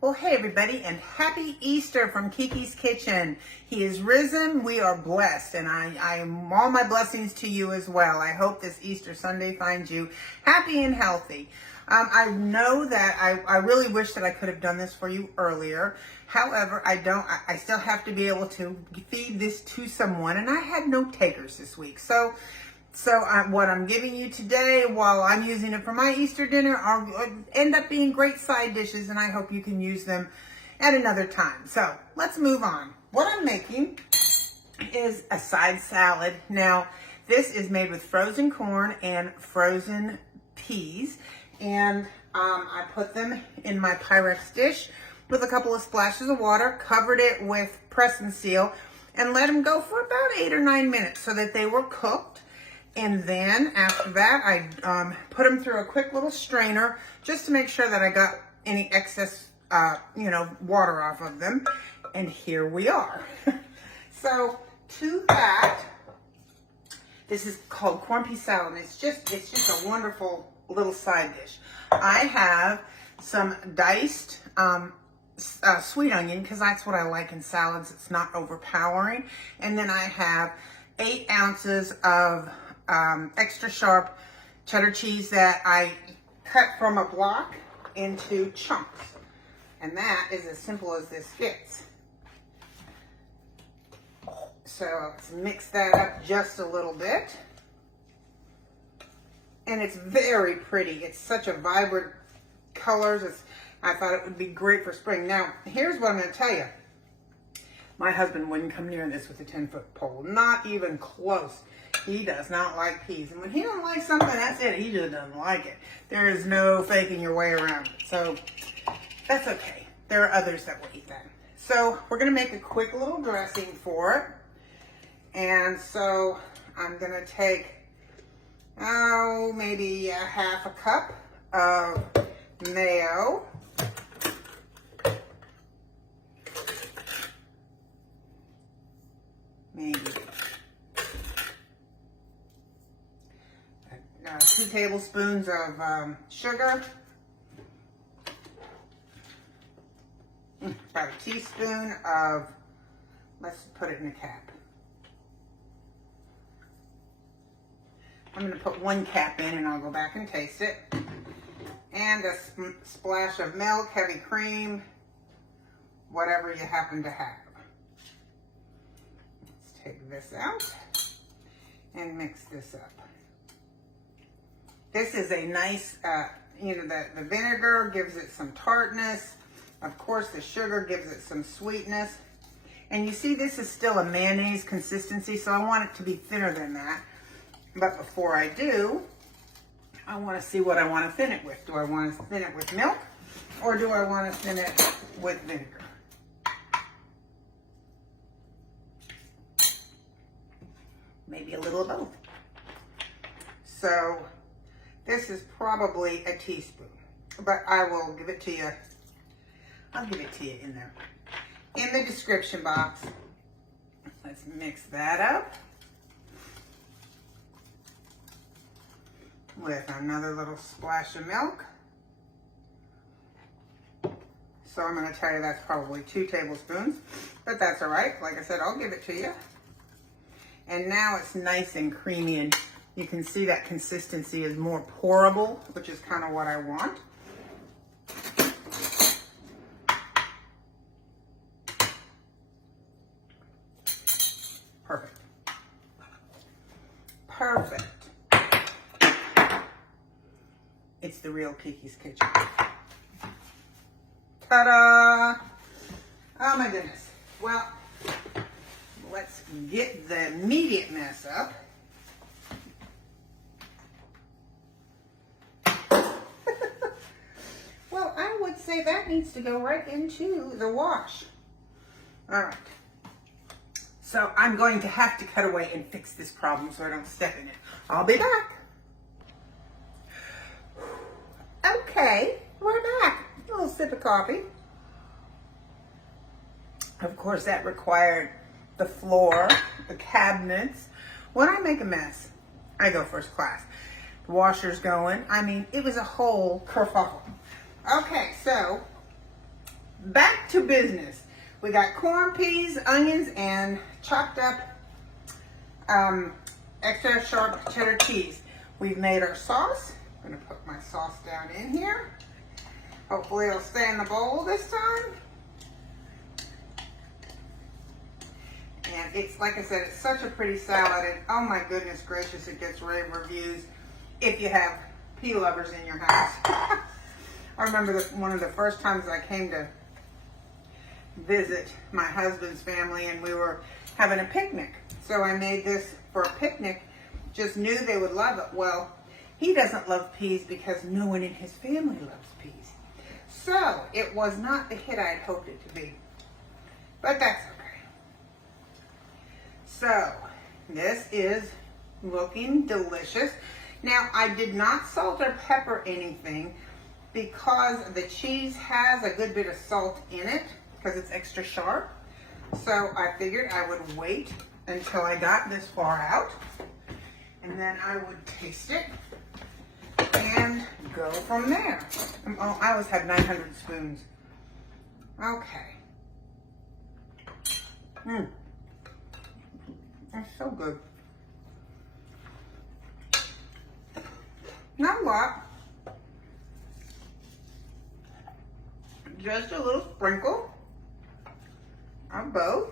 Well, hey everybody, and happy Easter from Kiki's Kitchen. He is risen, we are blessed, and I am all my blessings to you as well. I hope this Easter Sunday finds you happy and healthy. I know that I really wish that I could have done this for you earlier. However, I still have to be able to feed this to someone, and I had no takers this week. So what I'm giving you today, while I'm using it for my Easter dinner, are end up being great side dishes, and I hope you can use them at another time. So let's move on. What I'm making is a side salad. Now, this is made with frozen corn and frozen peas, and I put them in my Pyrex dish with a couple of splashes of water, covered it with press and seal, and let them go for about 8 or 9 minutes so that they were cooked. And then after that, I put them through a quick little strainer just to make sure that I got any excess, water off of them. And here we are. So to that, this is called corn pea salad. It's just a wonderful little side dish. I have some diced sweet onion, because that's what I like in salads. It's not overpowering. And then I have 8 ounces of extra sharp cheddar cheese that I cut from a block into chunks. And that is as simple as this gets. So let's mix that up just a little bit. And it's very pretty. It's such a vibrant colors. I thought it would be great for spring. Now, here's what I'm going to tell you. My husband wouldn't come near this with a 10-foot pole. Not even close. He does not like peas. And when he don't like something, that's it. He just doesn't like it. There is no faking your way around it. So that's okay. There are others that will eat that. So we're going to make a quick little dressing for it. And so I'm going to take, maybe a half a cup of mayo. Maybe 2 tablespoons of sugar, about a teaspoon of, let's put it in a cap. I'm going to put 1 cap in and I'll go back and taste it. And a splash of milk, heavy cream, whatever you happen to have. Let's take this out and mix this up. This is a nice, the vinegar gives it some tartness. Of course, the sugar gives it some sweetness. And you see, this is still a mayonnaise consistency, so I want it to be thinner than that. But before I do, I want to see what I want to thin it with. Do I want to thin it with milk, or do I want to thin it with vinegar? Maybe a little of both. So this is probably a teaspoon, but I will give it to you. I'll give it to you in the description box. Let's mix that up with another little splash of milk. So I'm going to tell you that's probably 2 tablespoons, but that's all right. Like I said, I'll give it to you. And now it's nice and creamy, and you can see that consistency is more pourable, which is kind of what I want. Perfect. Perfect. It's the real Kiki's Kitchen. Ta-da! Oh my goodness. Well, let's get the immediate mess up. Well, I would say that needs to go right into the wash. All right. So I'm going to have to cut away and fix this problem so I don't step in it. I'll be back. Okay, we're back. A little sip of coffee. Of course, that required the floor, the cabinets. When I make a mess, I go first class. The washer's going. I mean, it was a whole kerfuffle. Okay, so back to business. We got corn, peas, onions, and chopped up extra sharp cheddar cheese. We've made our sauce. I'm gonna put my sauce down in here. Hopefully it'll stay in the bowl this time. And it's, like I said, it's such a pretty salad, and oh my goodness gracious, it gets rave reviews if you have pea lovers in your house. I remember one of the first times I came to visit my husband's family, and we were having a picnic. So I made this for a picnic, just knew they would love it. Well, he doesn't love peas because no one in his family loves peas. So it was not the hit I had hoped it to be, but that's okay. So this is looking delicious. Now, I did not salt or pepper anything because the cheese has a good bit of salt in it because it's extra sharp. So I figured I would wait until I got this far out, and then I would taste it and go from there. Oh, I always have 900 spoons. Okay. That's so good. Not a lot. Just a little sprinkle of both.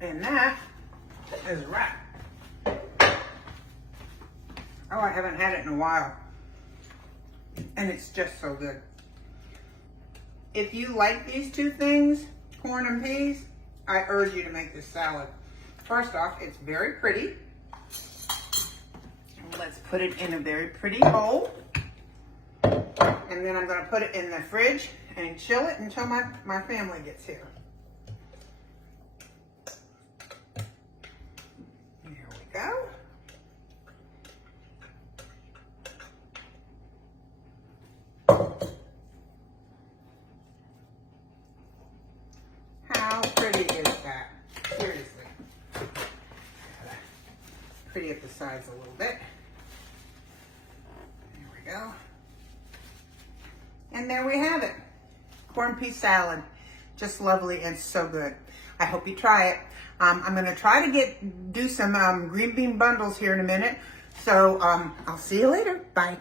And that is right. Oh, I haven't had it in a while. And it's just so good. If you like these two things, corn and peas, I urge you to make this salad. First off, it's very pretty. Let's put it in a very pretty bowl. And then I'm going to put it in the fridge and chill it until my family gets here. There we go. How pretty is that? Seriously. Pretty up the sides a little bit. There we go. And there we have it. Corn pea salad. Just lovely and so good. I hope you try it. I'm going to try to do some green bean bundles here in a minute. So I'll see you later. Bye.